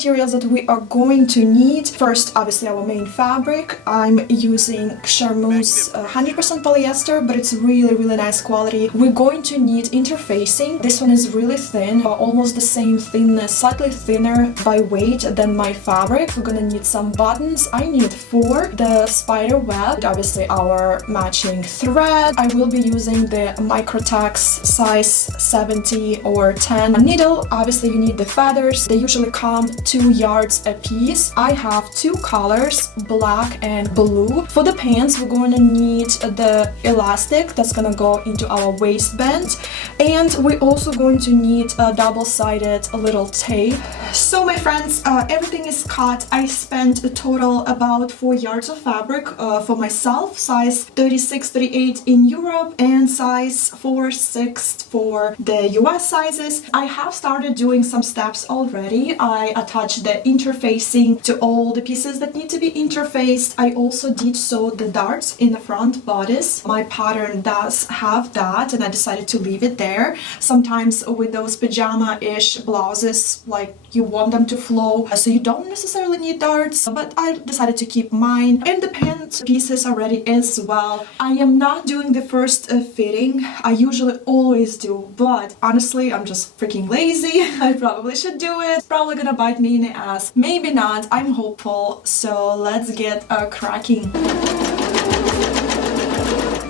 materials that we are going to need. First, obviously our main fabric. I'm using Charmeuse 100% polyester, but it's really nice quality. We're going to need interfacing. This one is really thin, almost the same thinness, slightly thinner by weight than my fabric. We're gonna need some buttons. I need 4. The spider web, obviously our matching thread. I will be using the Microtex size 70 or 10 needle. Obviously you need the feathers. They usually come 2 yards a piece. I have 2 colors, black and blue. For the pants, we're going to need the elastic that's gonna go into our waistband, and we're also going to need a double-sided little tape. So my friends, everything is cut. I spent a total about 4 yards of fabric for myself, size 36-38 in Europe and size 4-6 for the US sizes. I have started doing some steps already. I attached the interfacing to all the pieces that need to be interfaced. I also did sew the darts in the front bodice. My pattern does have that, and I decided to leave it there. Sometimes with those pajama-ish blouses, like you want them to flow, so you don't necessarily need darts, but I decided to keep mine and the pant pieces already as well. I am not doing the first fitting. I usually always do, but honestly I'm just freaking lazy. I probably should do it. It's probably gonna bite me in the ass. Maybe not. I'm hopeful. So let's get cracking.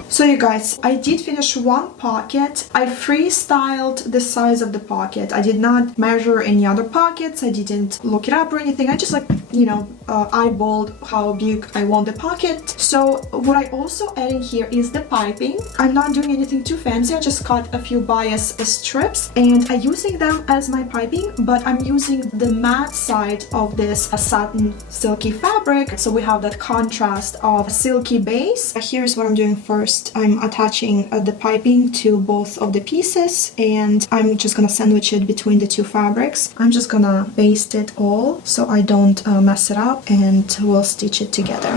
So you guys, I did finish one pocket. I freestyled the size of the pocket. I did not measure any other pockets. I didn't look it up or anything. I just eyeballed how big I want the pocket. So what I also adding here is the piping. I'm not doing anything too fancy. I just cut a few bias strips and I'm using them as my piping, but I'm using the matte side of this satin silky fabric. So we have that contrast of silky base. Here's what I'm doing first. I'm attaching the piping to both of the pieces, and I'm just gonna sandwich it between the 2 fabrics. I'm just gonna baste it all so I don't mess it up, and we'll stitch it together.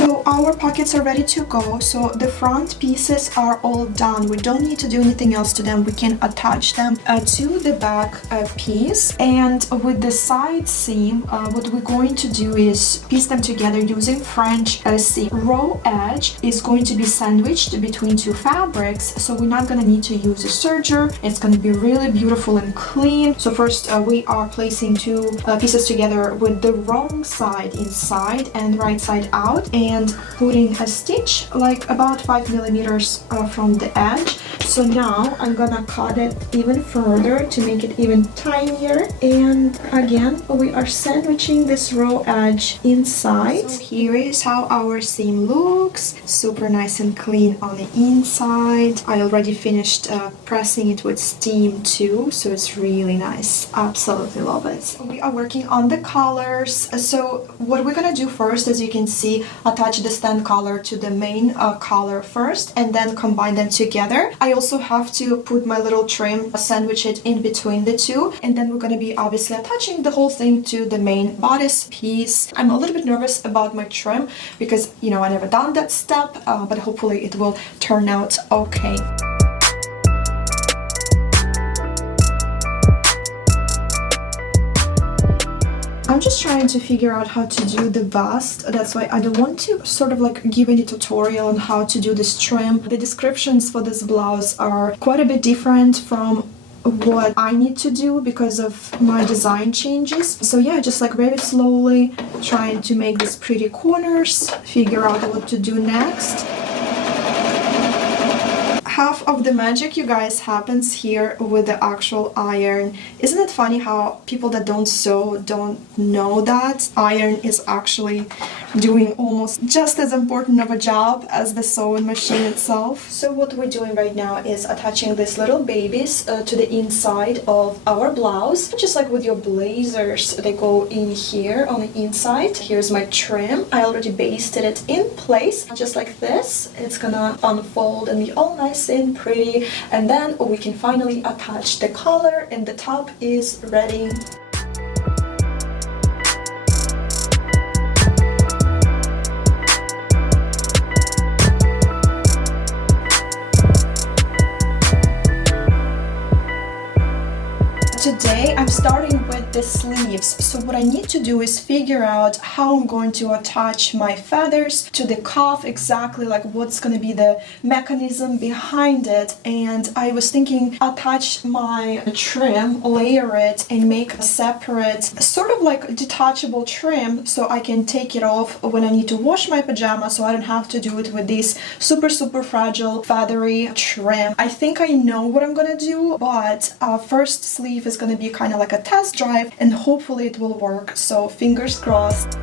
So our pockets are ready to go. So the front pieces are all done. We don't need to do anything else to them. We can attach them to the back piece. And with the side seam, what we're going to do is piece them together using French seam. Raw edge is going to be sandwiched between 2 fabrics, so we're not going to need to use a serger. It's going to be really beautiful and clean. So first we are placing 2 pieces together with the wrong side inside and right side out, and putting a stitch like about 5 millimeters from the edge. So now I'm gonna cut it even further to make it even tinier, and again we are sandwiching this raw edge inside. So here is how our seam looks, super nice and clean on the inside. I already finished pressing it with steam too, so it's really nice. Absolutely love it. We are working on the colors. So what we're gonna do first, as you can see, attach the stand color to the main color first and then combine them together. I also have to put my little trim, sandwich it in between the 2, and then we're going to be obviously attaching the whole thing to the main bodice piece. I'm a little bit nervous about my trim because, you know, I never done that step, but hopefully it will turn out okay. I'm just trying to figure out how to do the bust. That's why I don't want to sort of like give any tutorial on how to do this trim. The descriptions for this blouse are quite a bit different from what I need to do because of my design changes. So yeah, just like very slowly trying to make these pretty corners, figure out what to do next. Half of the magic, you guys, happens here with the actual iron. Isn't it funny how people that don't sew don't know that iron is actually doing almost just as important of a job as the sewing machine itself? So what we're doing right now is attaching these little babies to the inside of our blouse. Just like with your blazers, they go in here on the inside. Here's my trim. I already basted it in place, just like this. It's gonna unfold and be all nice and pretty, and then we can finally attach the collar, and the top is ready. today I'm starting with the sleeves. So what I need to do is figure out how I'm going to attach my feathers to the cuff, exactly like what's going to be the mechanism behind it. And I was thinking attach my trim, layer it, and make a separate sort of like detachable trim so I can take it off when I need to wash my pajamas, so I don't have to do it with this super fragile feathery trim. I think I know what I'm gonna do, but first sleeve is gonna be kind of like a test drive, and hopefully it will work, so fingers crossed.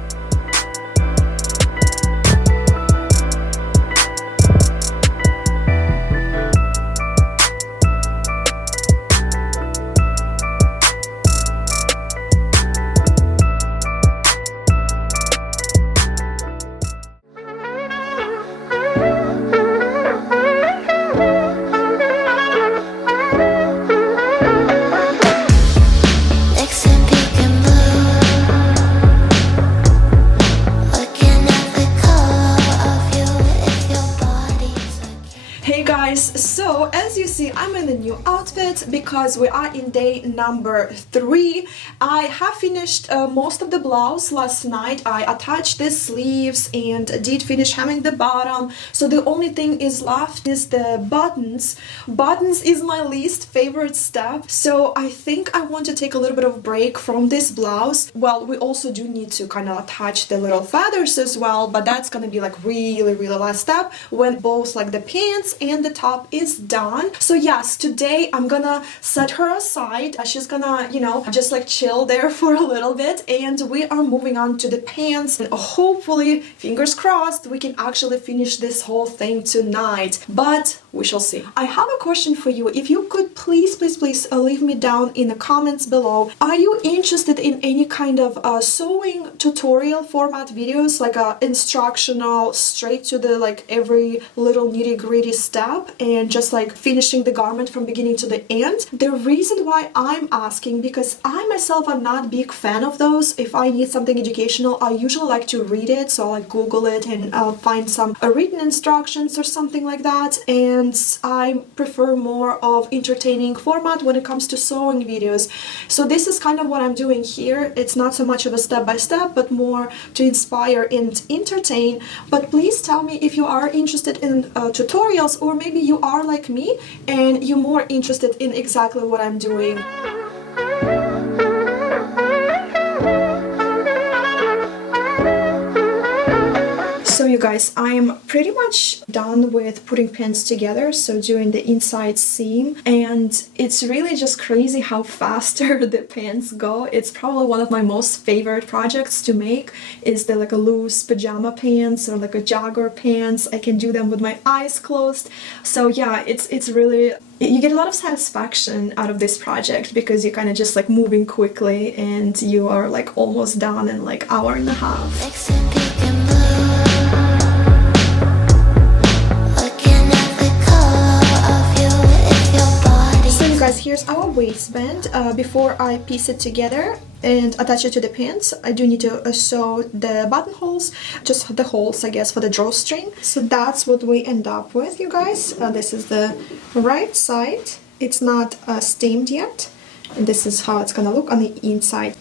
So as you see, I'm in a new outfit because we are in day number 3. I have finished most of the blouse last night. I attached the sleeves and did finish hemming the bottom. So the only thing is left is the buttons. Buttons is my least favorite step. So I think I want to take a little bit of break from this blouse. Well, we also do need to kind of attach the little feathers as well, but that's gonna be like really last step when both like the pants and the top is done. So yes, today I'm gonna set her aside. She's gonna, you know, just like chill there for a little bit, and we are moving on to the pants, and hopefully, fingers crossed, we can actually finish this whole thing tonight, but we shall see. I have a question for you. If you could please leave me down in the comments below. Are you interested in any kind of sewing tutorial format videos, like instructional, straight to the like every little nitty-gritty step and just like finishing the garment from beginning to the end? The reason why I'm asking, because I myself am not a big fan of those. If I need something educational, I usually like to read it, so I Google it and find some written instructions or something like that, and I prefer more of entertaining format when it comes to sewing videos. So this is kind of what I'm doing here. It's not so much of a step-by-step, but more to inspire and entertain. But please tell me if you are interested in tutorials, or maybe you are like me and you're more interested in exactly what I'm doing. So you guys, I'm pretty much done with putting pants together, so doing the inside seam, and it's really just crazy how faster the pants go. It's probably one of my most favorite projects to make, is the like a loose pajama pants or like a jogger pants. I can do them with my eyes closed. So yeah, it's really, you get a lot of satisfaction out of this project because you're kind of just like moving quickly and you are like almost done in like hour and a half. Guys, here's our waistband. Before I piece it together and attach it to the pants, I do need to sew the buttonholes, just the holes, I guess, for the drawstring. So that's what we end up with, you guys. This is the right side. It's not steamed yet, and this is how it's gonna look on the inside.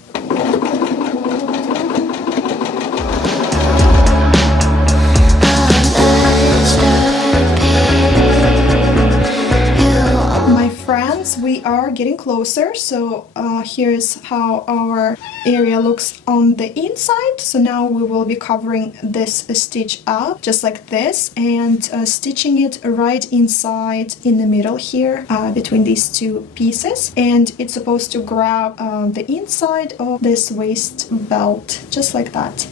We are getting closer, so here's how our area looks on the inside. So now we will be covering this stitch up just like this and stitching it right inside in the middle here between these two pieces, and it's supposed to grab the inside of this waist belt just like that.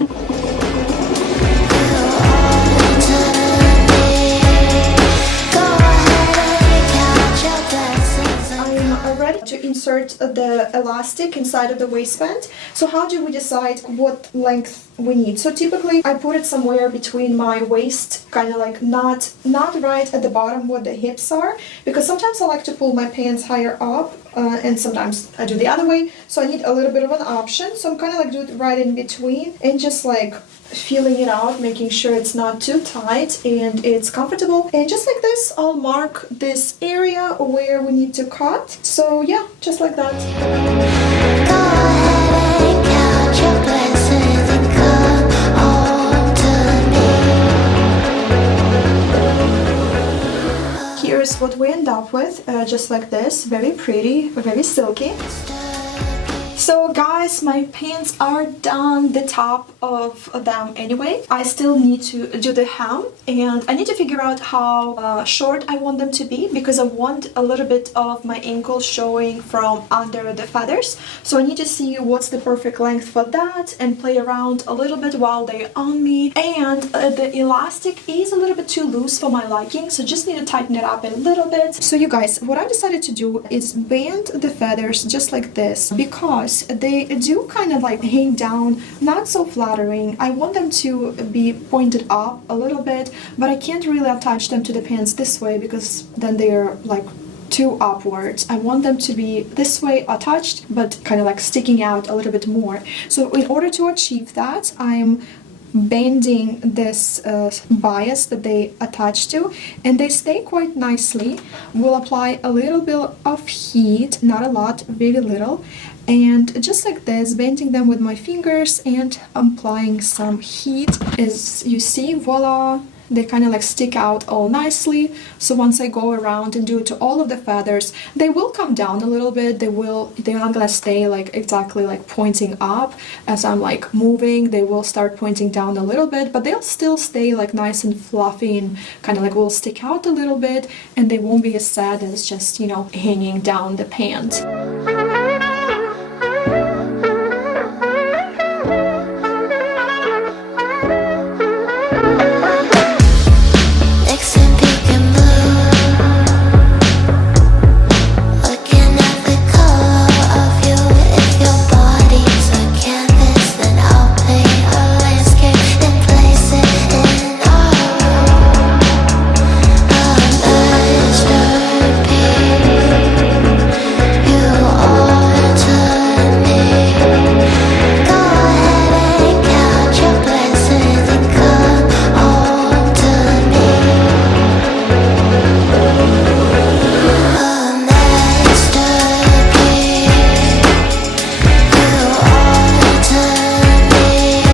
Ready to insert the elastic inside of the waistband. So how do we decide what length we need? So typically I put it somewhere between my waist, kind of like not right at the bottom where the hips are, because sometimes I like to pull my pants higher up and sometimes I do the other way, so I need a little bit of an option. So I'm kind of like do it right in between and just like feeling it out, making sure it's not too tight and it's comfortable. And just like this, I'll will mark this area where we need to cut. So yeah, just like that. Go ahead and count your blessings and come home to me. Here's what we end up with, just like this, very pretty, very silky. So guys, my pants are done, the top of them anyway. I still need to do the hem, and I need to figure out how short I want them to be, because I want a little bit of my ankle showing from under the feathers. So I need to see what's the perfect length for that and play around a little bit while they're on me. And the elastic is a little bit too loose for my liking, so just need to tighten it up a little bit. So you guys, what I decided to do is bend the feathers just like this, because they do kind of like hang down, not so flattering. I want them to be pointed up a little bit, but I can't really attach them to the pants this way because then they're like too upwards. I want them to be this way attached, but kind of like sticking out a little bit more. So in order to achieve that, I'm bending this bias that they attach to, and they stay quite nicely. We'll apply a little bit of heat, not a lot, very little, and just like this, bending them with my fingers and applying some heat. As you see, voila, they kind of like stick out all nicely. So once I go around and do it to all of the feathers, they will come down a little bit. They're not gonna stay like exactly like pointing up. As I'm like moving, they will start pointing down a little bit, but they'll still stay like nice and fluffy and kind of like will stick out a little bit, and they won't be as sad as just, you know, hanging down the pant.